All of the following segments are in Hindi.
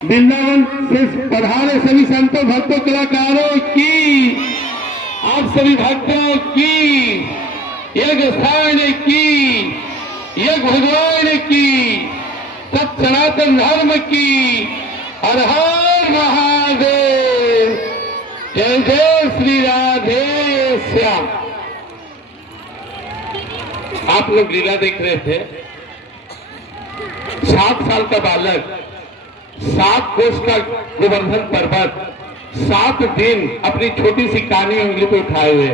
वृंदावन से पधारे सभी संतों भक्तों कलाकारों की, आप सभी भक्तों की, यज्ञ स्थान की, यज्ञ भगवान की, सब सनातन धर्म की, हर हर महादेव। जय जय श्री राधे श्याम। आप लोग लीला देख रहे थे। 7 साल का बालक 7 कोस का गोवर्धन पर्वत 7 दिन अपनी छोटी सी कानी उंगली पे उठाए हुए।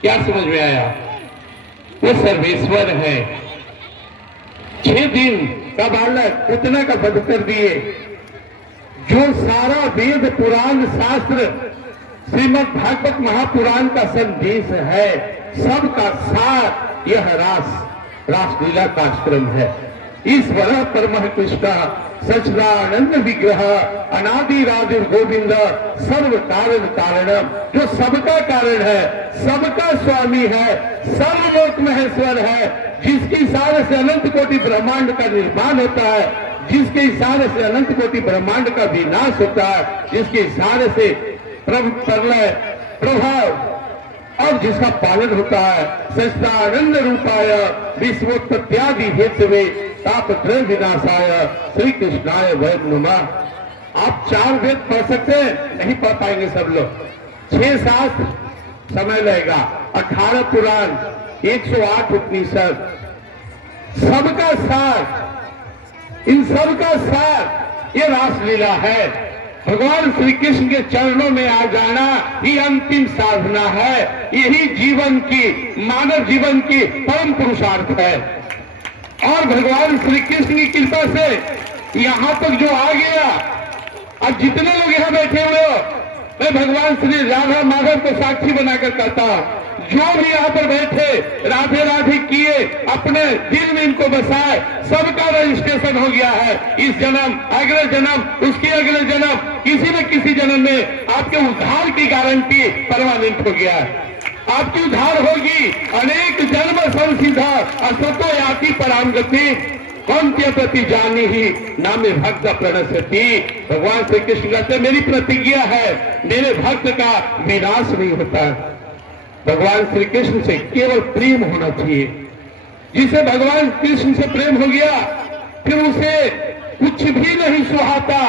क्या समझ में आया? वो सर्वेश्वर है। 6 दिन का बालक उतना का वध कर दिए। जो सारा वेद पुराण शास्त्र श्रीमद् भागवत महापुराण का संदेश है, सबका सार यह रासलीला का आश्रम है। ईश्वर परमः कृष्ण सच्चिदानंद विग्रह अनादि राधे गोविंद सर्व कारण कारणम, जो सबका कारण है, सबका स्वामी है, सर्वलोक महेश्वर है, जिसके इशारे से अनंत कोटि ब्रह्मांड का निर्माण होता है, जिसके इशारे से अनंत कोटि ब्रह्मांड का विनाश होता है, जिसके इशारे से प्रलय प्रभाव और जिसका पालन होता है। सच्चिदानंद रूपाय विश्वोत्पत्त्यादि हेतवे तापत्रय विनाशाय श्री कृष्णाय वयं नमः। आप 4 वेद पढ़ सकते हैं? नहीं पढ़ पाएंगे सब लोग। 6 शास्त्र समय लगेगा, 18 पुराण, 108 उपनिषद, सबका सार, इन सबका सार ये रासलीला है। भगवान श्री कृष्ण के चरणों में आ जाना ही अंतिम साधना है। यही जीवन की, मानव जीवन की परम पुरुषार्थ है। और भगवान श्री कृष्ण की कृपा से यहाँ तक जो आ गया, अब जितने लोग यहाँ बैठे हुए हो, मैं भगवान श्री राधा माधव को साक्षी बनाकर कहता हूँ, जो भी यहाँ पर बैठे राधे राधे किए, अपने दिल में इनको बसाए, सबका रजिस्ट्रेशन हो गया है। इस जन्म, अगले जन्म, उसके अगले जन्म, किसी न किसी जन्म में आपके उद्धार की गारंटी परमानेंट हो गया है। आपकी उद्धार होगी। अनेक जन्म संसिधा असतो याति पराम गति कौन्त्य प्रति जानी ही नामे भक्त प्रणश्यति। भगवान श्री कृष्ण कहते, मेरी प्रतिज्ञा है, मेरे भक्त का विनाश नहीं होता है। भगवान श्री कृष्ण से केवल प्रेम होना चाहिए। जिसे भगवान कृष्ण से प्रेम हो गया, फिर उसे कुछ भी नहीं सुहाता,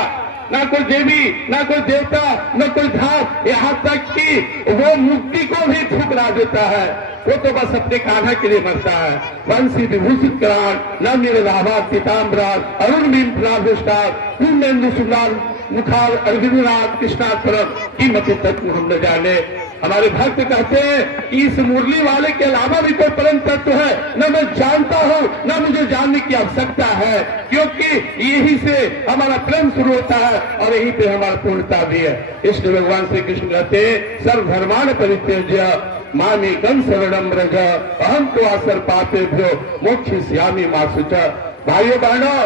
ना कोई देवी, ना कोई देवता, ना कोई धाम, यहाँ तक कि वो मुक्ति को भी ठुकरा देता है। वो तो बस अपने कान्हा के लिए मरता है। वंशी विभूषित करान न निराभा पीताम्बरान अरुण भीम प्राविष्टार पूर्णेन्दु सुंदर मुखार अर्जुनाथ कृष्णात्मक की मति तत्व हम न जाने। हमारे भक्त कहते हैं कि इस मुरली वाले के अलावा भी कोई परम तत्व है, न मैं जानता हूँ, न मुझे जानने की आवश्यकता है, क्योंकि यही से हमारा प्रेम शुरू होता है और यहीं पे हमारा पूर्णता भी है। इसलिए भगवान श्री कृष्ण कहते हैं, सर्वधर्मान परित्यज्य मामेकं शरणं व्रज अहं त्वां पापेभ्यो मोक्षयिष्यामि मा शुचः। भाइयों बहनों,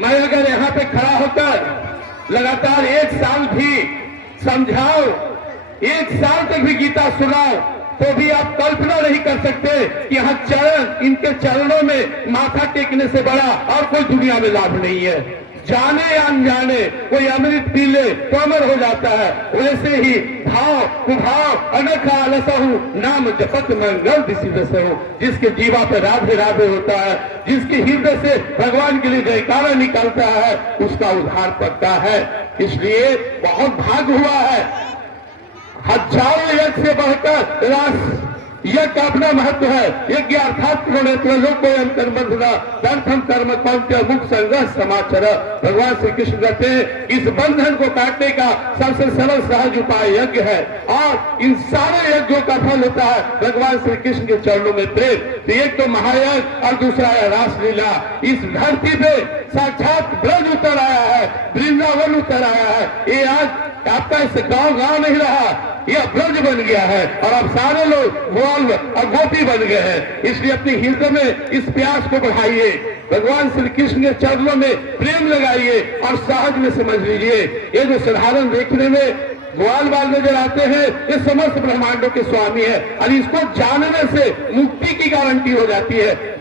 मैं अगर यहाँ पे खड़ा होकर लगातार 1 साल भी समझाऊं, 1 साल तक भी गीता सुनाओ, तो भी आप कल्पना नहीं कर सकते कि यहाँ चरण, इनके चरणों में माथा टेकने से बड़ा और कोई दुनिया में लाभ नहीं है। जाने या अनजाने कोई अमृत पी ले तो अमर हो जाता है। वैसे ही भाव कुभाव अनखा लसहु नाम जपत मंगल दिसिदसहु, जिसके जीवा पे राधे राधे होता है, जिसके हृदय से भगवान के लिए जयकारा निकलता है, उसका उद्धार पक्का है। इसलिए बहुत भाग हुआ है। हजारों यज्ञ से बढ़कर रास यज्ञ का अपना महत्व है। यज्ञ अर्थात कर्म कर्म कौन्त्य मुख संग्रह समाचार। भगवान श्री कृष्ण कहते हैं, इस बंधन को काटने का सबसे सरल सहज उपाय यज्ञ है, और इन सारे यज्ञों का फल होता है भगवान श्री कृष्ण के चरणों में प्रेम। तो एक तो महायज्ञ और दूसरा है रासलीला। इस धरती पे साक्षात ब्रज उतर आया है, वृंदावन उतर आया है। ये आज आपका इस गांव नहीं रहा, यह ब्रज बन गया है, और अब सारे लोग ग्वाल और गोपी बन गए हैं। इसलिए अपने हृदय में इस प्यास को बढ़ाइए, भगवान श्री कृष्ण के चरणों में प्रेम लगाइए और सहज में समझ लीजिए। ये जो साधारण देखने में ग्वाल बाल नजर आते हैं, ये समस्त ब्रह्मांडों के स्वामी है, और इसको जानने से मुक्ति की गारंटी हो जाती है।